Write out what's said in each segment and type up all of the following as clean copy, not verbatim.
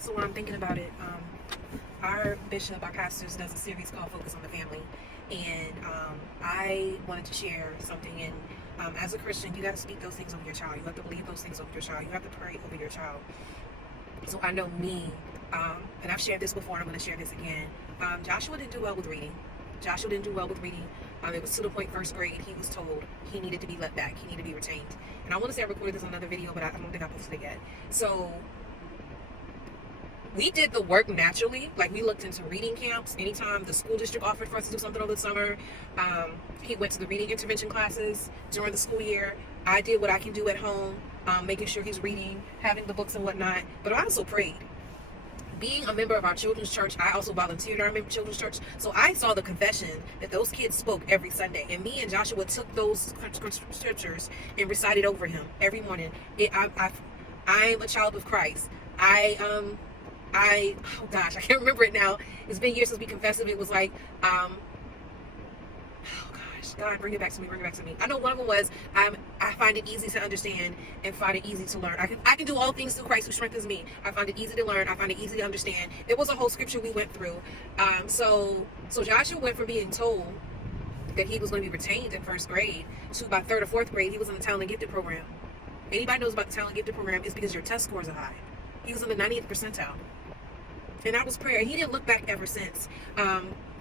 So while I'm thinking about it, our bishop, our pastors, does a series called Focus on the Family. And I wanted to share something. And as a Christian, you got to speak those things over your child. You have to believe those things over your child. You have to pray over your child. So I know me, and I've shared this before, and I'm going to share this again. Joshua didn't do well with reading. Joshua didn't do well with reading. It was to the point, first grade, he was told he needed to be let back. He needed to be retained. And I want to say I recorded this on another video, but I don't think I posted it yet. So we did the work naturally. Like, we looked into reading camps. Anytime the school district offered for us to do something over the summer, he went to the reading intervention classes during the school year. I did what I can do at home, making sure he's reading, having the books and whatnot. But I also prayed. Being a member of our children's church, I also volunteered at our children's church. So I saw the confession that those kids spoke every Sunday. And me and Joshua took those scriptures and recited over him every morning. I'm a child of Christ. Oh gosh, I can't remember it now. It's been years since we confessed it. It was like, oh gosh, God, bring it back to me, bring it back to me. I know one of them was, I find it easy to understand and find it easy to learn. I can do all things through Christ who strengthens me. I find it easy to learn. I find it easy to understand. It was a whole scripture we went through. So Joshua went from being told that he was going to be retained in first grade to by third or fourth grade, he was in the Talent and Gifted program. Anybody knows about the Talent and Gifted program, it's because your test scores are high. He was in the 90th percentile. And that was prayer. He didn't look back ever since.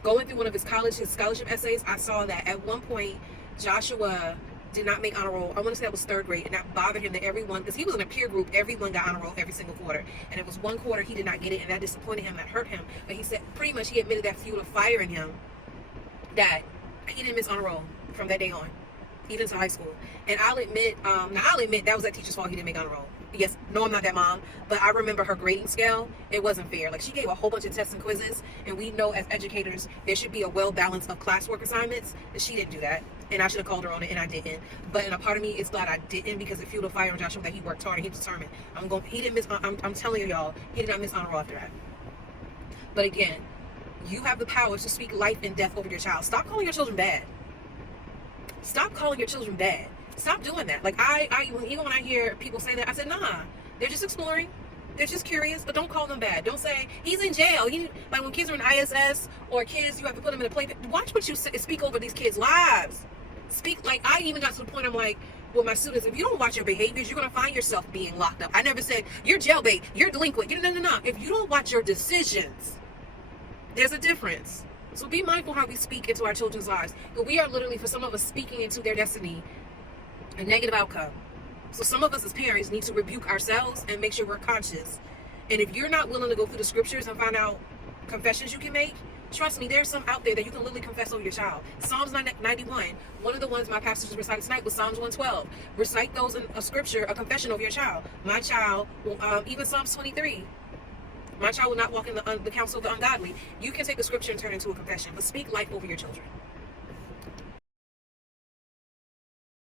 Going through one of his scholarship essays, I saw that at one point, Joshua did not make honor roll. I want to say that was third grade, and that bothered him that everyone, because he was in a peer group, everyone got honor roll every single quarter. And it was one quarter he did not get it, and that disappointed him, that hurt him. But he said, pretty much he admitted that fueled a fire in him, that he didn't miss honor roll from that day on, even to high school. And I'll admit that was that teacher's fault he didn't make honor roll. Yes, no, I'm not that mom, but I remember her grading scale. It wasn't fair. Like, she gave a whole bunch of tests and quizzes, and we know as educators there should be a well balance of classwork assignments, and she didn't do that. And I should have called her on it, and I didn't. But in a part of me is glad I didn't, because it fueled a fire in Joshua that he worked hard and he was determined. He didn't miss. I'm telling y'all, he did not miss honor roll after that. But again, you have the power to speak life and death over your child. Stop calling your children bad. Stop calling your children bad. Stop doing that. Like, even when I hear people say that, I said, nah, they're just exploring. They're just curious, but don't call them bad. Don't say, he's in jail. Like, when kids are in ISS or kids, you have to put them in a place. Watch what you say, speak over these kids' lives. Speak, like, I even got to the point, I'm like, with my students, if you don't watch your behaviors, you're going to find yourself being locked up. I never said, you're jailbait, you're delinquent. No. If you don't watch your decisions, there's a difference. So be mindful how we speak into our children's lives. But we are literally, for some of us, speaking into their destiny, a negative outcome. So some of us as parents need to rebuke ourselves and make sure we're conscious. And if you're not willing to go through the scriptures and find out confessions you can make, trust me, there's some out there that you can literally confess over your child. Psalms 91, one of the ones my pastors recited tonight was Psalms 112. Recite those in a scripture, a confession over your child. My child, even Psalms 23. My child will not walk in the counsel of the ungodly. You can take a scripture and turn it into a confession, but speak life over your children.